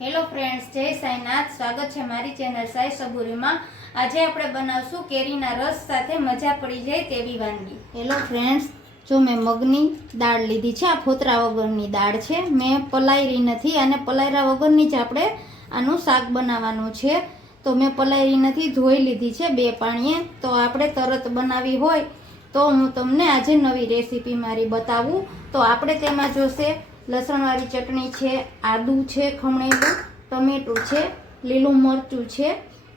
Hello friends, જય સાઈનાથ. સ્વાગત છે મારી ચેનલ સાઈ સબુરીમાં. આજે આપણે બનાવશું કેરીના રસ સાથે મજા પડી જાય તેવી વાનગી. હેલો ફ્રેન્ડ્સ, જો મેં મગની દાળ લીધી છે. આ ફોતરા વગરની દાળ છે, મેં પલાયરી નથી અને પલાયરા વગરની જ આપણે આનું શાક બનાવવાનું છે. તો મેં પલાયરી નથી, ધોઈ લીધી છે 2 પાણીએ. તો આપણે તરત બનાવી હોય તો હું તમને આજે નવી રેસીપી મારી બતાવું. તો આપણે તેમાં જોશે લસણવાળી ચટણી છે, આદું છે ખમણેલું, ટમેટું છે, લીલું મરચું છે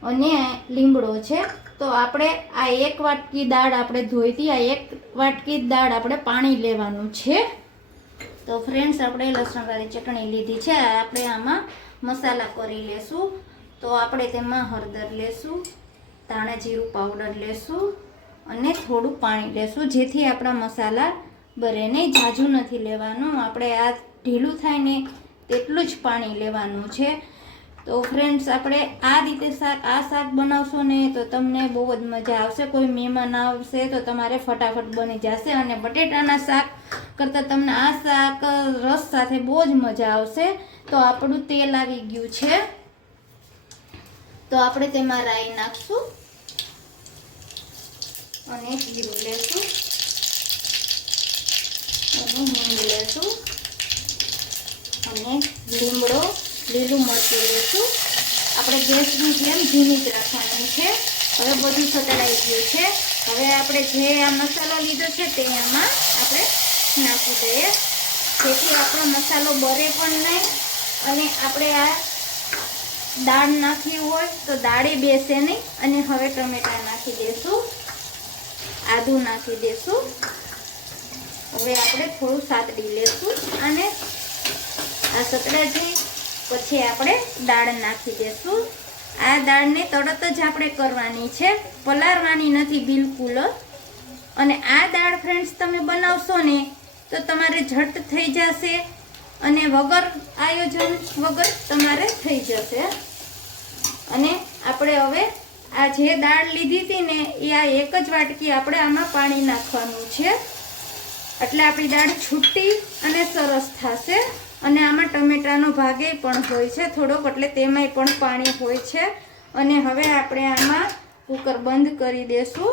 અને લીમડો છે. તો આપણે આ 1 વાટકી દાળ આપણે ધોઈતી, આ 1 વાટકી દાળ આપણે પાણી લેવાનું છે. તો ફ્રેન્ડ્સ, આપણે લસણવાળી ચટણી લીધી છે. આપણે આમાં મસાલા કરી લેશું. તો આપણે તેમાં હળદર લેશું, ધાણા જીરું પાવડર લેશું અને થોડું પાણી લેશું, જેથી આપણા મસાલા બરે નહીં. ઝાઝુ નથી લેવાનું, આપણે આ ઢીલું થાય ને તેટલું જ પાણી લેવાનું છે. તો ફ્રેન્ડ્સ, આપણે આ રીતે શાક બનાવશો ને તો તમને બહુ જ મજા આવશે. કોઈ મહેમાન આવશે તો તમારે ફટાફટ બની જશે. અને બટેટાના શાક કરતાં તમને આ શાક રસ સાથે બહુ જ મજા આવશે. તો આપણું તેલ આવી ગયું છે, તો આપણે તેમાં રાઈ નાખશું અને જીરું લેશું અને હિંગ લેશું અને લીમડો, લીલું મરચું લેશું. આપણે ગેસની ફ્લેમ ધીમી જ રાખવાની છે. હવે બધું સતળાઈ ગયું છે. હવે આપણે જે આ મસાલો લીધો છે તે આમાં આપણે નાખી દઈએ, જેથી આપણો મસાલો બરે પણ નહીં અને આપણે આ દાળ નાખી હોય તો દાળે બેસે નહીં. અને હવે ટમેટા નાખી દઈશું, આદું નાખી દઈશું. હવે આપણે થોડું સાતડી લેશું અને આ સતળા જઈ પછી આપણે દાળ નાખી દઈશું. આ દાળને તરત જ આપણે કરવાની છે, પલાળવાની નથી બિલકુલ. અને આ દાળ ફ્રેન્ડ્સ તમે બનાવશો ને તો તમારે ઝટ થઈ જશે અને વગર આયોજન વગર તમારે થઈ જશે. અને આપણે હવે આ જે દાળ લીધી હતી ને એ આ 1 જ વાટકી આપણે આમાં પાણી નાખવાનું છે, એટલે આપણી દાળ છૂટી અને સરસ થશે. અને આમાં ટમેટાનો ભાગે પણ હોય છે થોડોક, એટલે તેમાંય પણ પાણી હોય છે. અને હવે આપણે આમાં કુકર બંધ કરી દેશું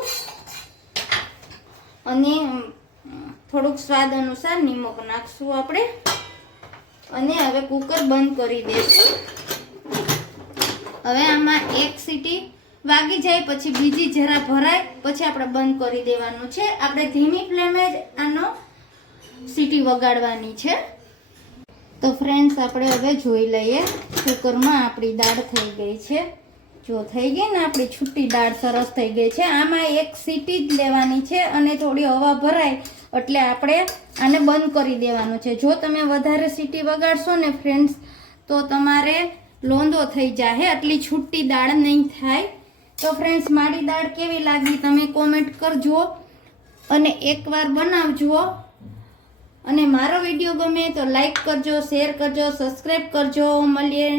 અને થોડુંક સ્વાદ અનુસાર નિમક નાખશું આપણે. અને હવે કુકર બંધ કરી દેશું. હવે આમાં 1 સીટી વાગી જાય પછી બીજી જરા ભરાય પછી આપણે બંધ કરી દેવાનું છે. આપણે ધીમી ફ્લેમે જ આનો સીટી વગાડવાની છે. તો ફ્રેન્ડ્સ, આપણે હવે જોઈ લઈએ કુકરમાં આપણી દાળ થઈ ગઈ છે. જો થઈ ગઈ ને આપણી છૂટી દાળ સરસ થઈ ગઈ છે. આમાં 1 સીટી જ લેવાની છે અને થોડી હવા ભરાય એટલે આપણે આને બંધ કરી દેવાનું છે. જો તમે વધારે સીટી વગાડશો ને ફ્રેન્ડ્સ તો તમારે લોંદો થઈ જાય, આટલી છૂટી દાળ નહીં થાય. તો ફ્રેન્ડ્સ, મારી દાળ કેવી લાગી તમે કોમેન્ટ કરજો અને એકવાર બનાવજો. અને મારો વિડીયો ગમે તો લાઈક કરજો, શેર કરજો, સબસ્ક્રાઈબ કરજો. મળીએ